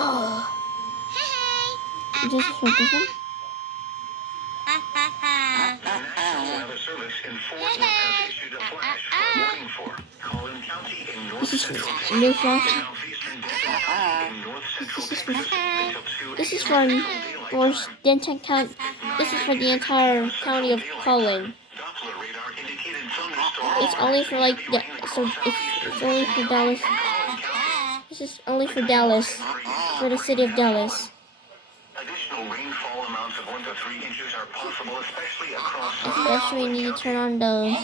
Oh, this is so different. The National Weather Service in Fort Worth has issued a flash flood warning for Collin County in north This is central new Texas, flash. southeastern Denton County in north central This is Texas for, until 2 this is a.m. for Central for Daylight Time. Denton County. This is for the entire county of Collin. Doppler radar indicated thunderstorms. It's only for like the, so it's only for Dallas. This is only for Dallas, for the city of Dallas. Additional rainfall amounts of 1 to 3 inches are possible, especially across Especially you need to turn on the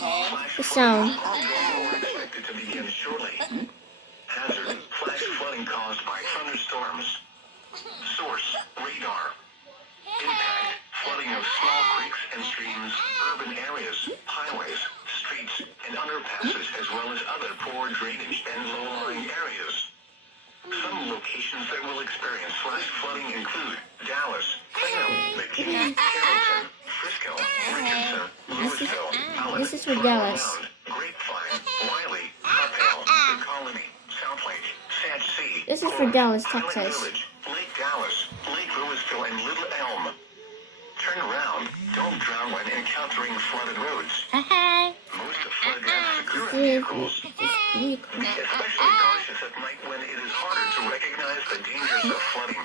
sound. are expected to begin shortly. Hazard: flash flooding caused by thunderstorms. Source: radar. Impact: flooding of small creeks and streams, urban areas, highways, streets, and underpasses, as well as other poor drainage and low-lying areas. Some locations that will experience flash flooding include Dallas, Plano, McKinney, Carrollton, Frisco, Richardson, Louisville, Allen, This is for Flower Dallas. Mound, Grapevine, Wiley, Uphill, The Colony, Southlake, Sag Sea, This is for Dallas, Highland Texas. Village, Lake Dallas, Lake Louisville, and Little Elm. Turn around. Don't drown when encountering flooded roads. Most flood deaths occur in vehicles. Be especially cautious at night when it is harder to recognize the dangers of flooding.